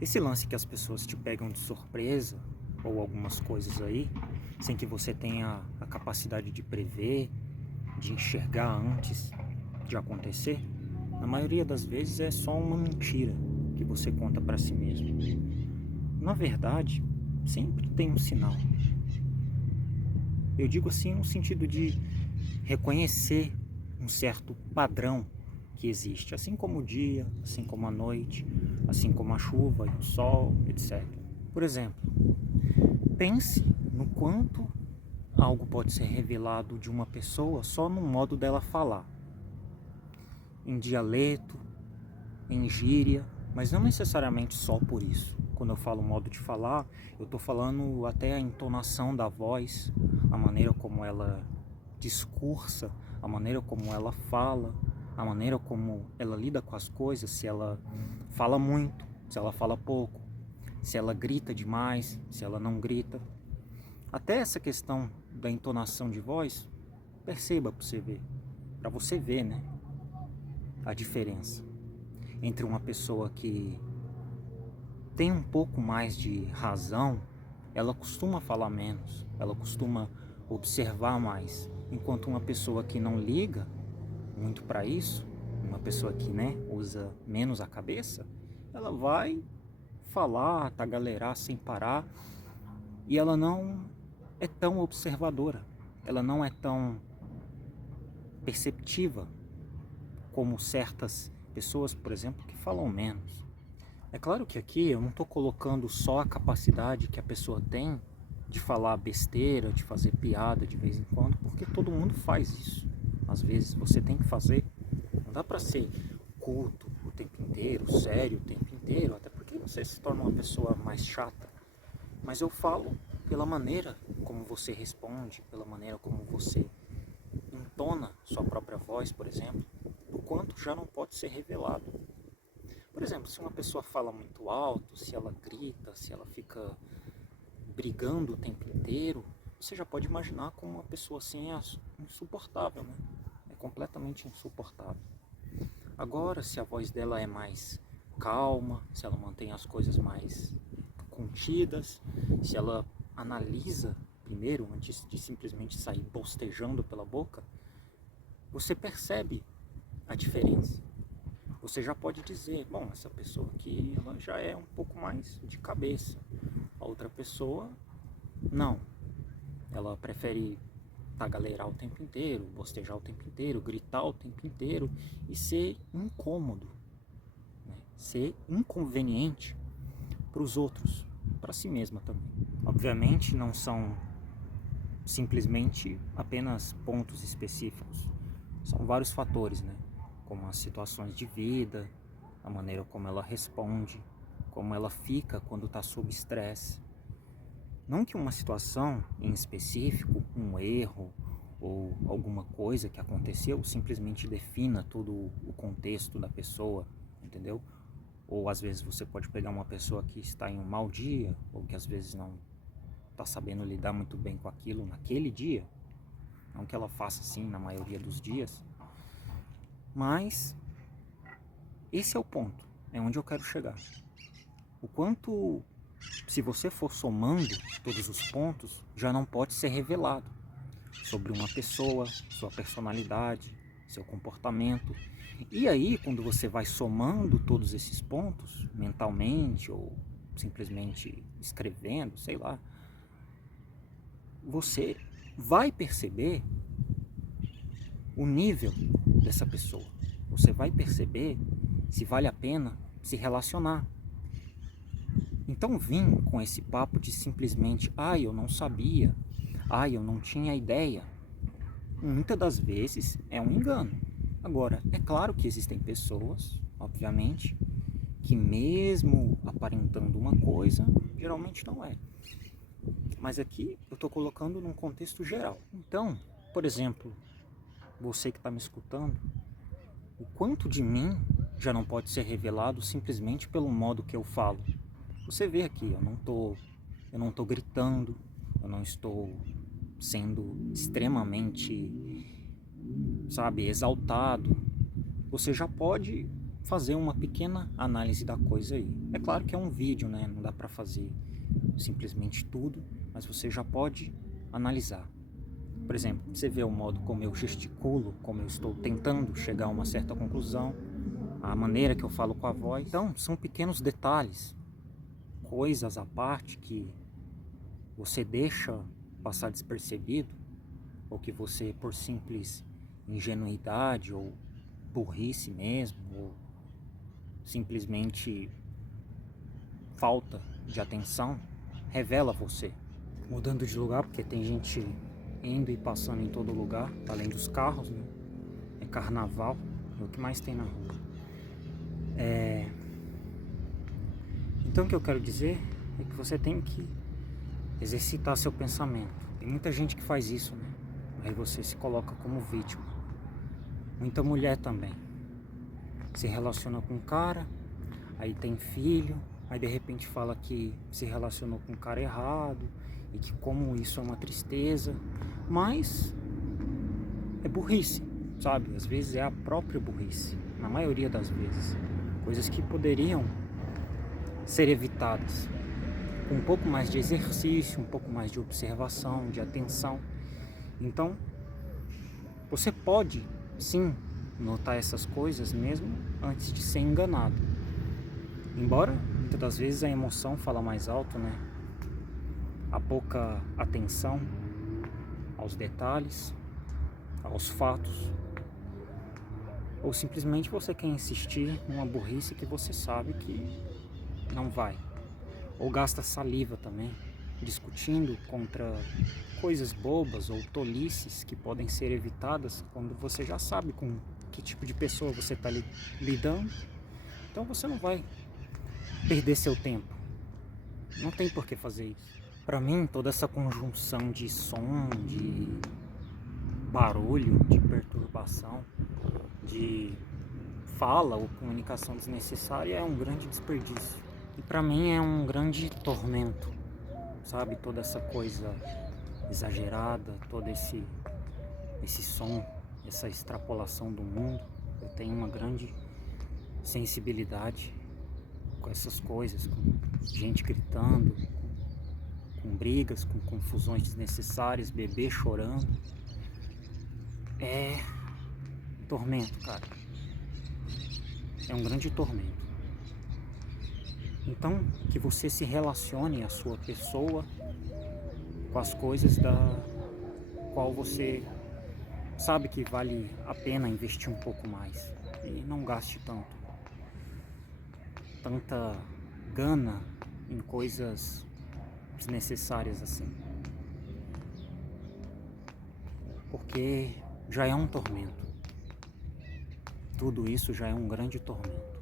Esse lance que as pessoas te pegam de surpresa, ou algumas coisas aí, sem que você tenha a capacidade de prever, de enxergar antes de acontecer, na maioria das vezes é só uma mentira que você conta para si mesmo. Na verdade, sempre tem um sinal. Eu digo assim no sentido de reconhecer um certo padrão que existe, assim como o dia, assim como a noite, assim como a chuva e o sol, etc. Por exemplo, pense no quanto algo pode ser revelado de uma pessoa só no modo dela falar, em dialeto, em gíria, mas não necessariamente só por isso. Quando eu falo modo de falar, eu estou falando até a entonação da voz, a maneira como ela discursa, a maneira como ela fala, a maneira como ela lida com as coisas, se ela fala muito, se ela fala pouco, se ela grita demais, se ela não grita. Até essa questão da entonação de voz, perceba para você ver, né, a diferença entre uma pessoa que tem um pouco mais de razão, ela costuma falar menos, ela costuma observar mais, enquanto uma pessoa que não liga muito para isso, uma pessoa que, né, usa menos a cabeça, ela vai falar, tagarelar sem parar, e ela não é tão observadora, ela não é tão perceptiva como certas pessoas, por exemplo, que falam menos. É claro que aqui eu não estou colocando só a capacidade que a pessoa tem de falar besteira, de fazer piada de vez em quando, porque todo mundo faz isso. Às vezes você tem que fazer. Não dá para ser culto o tempo inteiro, sério o tempo inteiro, até porque você se torna uma pessoa mais chata. Mas eu falo pela maneira como você responde, pela maneira como você entona sua própria voz, por exemplo, o quanto já não pode ser revelado. Por exemplo, se uma pessoa fala muito alto, se ela grita, se ela fica brigando o tempo inteiro, você já pode imaginar como uma pessoa assim é insuportável, né? É completamente insuportável. Agora, se a voz dela é mais calma, se ela mantém as coisas mais contidas, se ela analisa primeiro antes de simplesmente sair bostejando pela boca, você percebe a diferença. Você já pode dizer, bom, essa pessoa aqui ela já é um pouco mais de cabeça. A outra pessoa, não. Ela prefere tagarelar o tempo inteiro, bostejar o tempo inteiro, gritar o tempo inteiro e ser incômodo, né? Ser inconveniente para os outros, para si mesma também. Obviamente não são simplesmente apenas pontos específicos, são vários fatores, né? Como as situações de vida, a maneira como ela responde, como ela fica quando está sob estresse. Não que uma situação em específico, um erro ou alguma coisa que aconteceu simplesmente defina todo o contexto da pessoa, entendeu? Ou às vezes você pode pegar uma pessoa que está em um mau dia, ou que às vezes não está sabendo lidar muito bem com aquilo naquele dia, não que ela faça assim na maioria dos dias, mas esse é o ponto, é onde eu quero chegar. O quanto, se você for somando todos os pontos, já não pode ser revelado sobre uma pessoa, sua personalidade, seu comportamento. E aí, quando você vai somando todos esses pontos, mentalmente ou simplesmente escrevendo, sei lá, você vai perceber o nível dessa pessoa. Você vai perceber se vale a pena se relacionar. Então vim com esse papo de simplesmente, eu não sabia, eu não tinha ideia. Muitas das vezes é um engano. Agora, é claro que existem pessoas, obviamente, que mesmo aparentando uma coisa, geralmente não é. Mas aqui eu estou colocando num contexto geral. Então, por exemplo, você que está me escutando, o quanto de mim já não pode ser revelado simplesmente pelo modo que eu falo. Você vê aqui, eu não tô gritando, eu não estou sendo extremamente, sabe, exaltado. Você já pode fazer uma pequena análise da coisa aí. É claro que é um vídeo, né? Não dá para fazer simplesmente tudo, mas você já pode analisar. Por exemplo, você vê o modo como eu gesticulo, como eu estou tentando chegar a uma certa conclusão, a maneira que eu falo com a voz. Então, são pequenos detalhes, coisas à parte que você deixa passar despercebido, ou que você, por simples ingenuidade ou burrice mesmo, ou simplesmente falta de atenção, revela você. Mudando de lugar, porque tem gente indo e passando em todo lugar, além dos carros, né? É carnaval, é o que mais tem na rua. Então o que eu quero dizer é que você tem que exercitar seu pensamento. Tem muita gente que faz isso, né? Aí você se coloca como vítima. Muita mulher também se relaciona com um cara, aí tem filho, aí de repente fala que se relacionou com um cara errado e que como isso é uma tristeza, mas é burrice, sabe? Às vezes é a própria burrice, na maioria das vezes. Coisas que poderiam ser evitadas com um pouco mais de exercício, um pouco mais de observação, de atenção. Então, você pode sim notar essas coisas mesmo antes de ser enganado. Embora muitas das vezes a emoção fala mais alto, né? A pouca atenção aos detalhes, aos fatos, ou simplesmente você quer insistir numa burrice que você sabe que não vai. Ou gasta saliva também, discutindo contra coisas bobas ou tolices que podem ser evitadas quando você já sabe com que tipo de pessoa você está lidando. Então você não vai perder seu tempo. Não tem por que fazer isso. Para mim, toda essa conjunção de som, de barulho, de perturbação, de fala ou comunicação desnecessária é um grande desperdício. E para mim é um grande tormento, sabe? Toda essa coisa exagerada, todo esse som, essa extrapolação do mundo. Eu tenho uma grande sensibilidade com essas coisas, com gente gritando, com brigas, com confusões desnecessárias, bebê chorando. É tormento, cara. É um grande tormento. Então, que você se relacione a sua pessoa com as coisas da qual você sabe que vale a pena investir um pouco mais. E não gaste tanta gana em coisas desnecessárias assim. Porque já é um tormento. Tudo isso já é um grande tormento.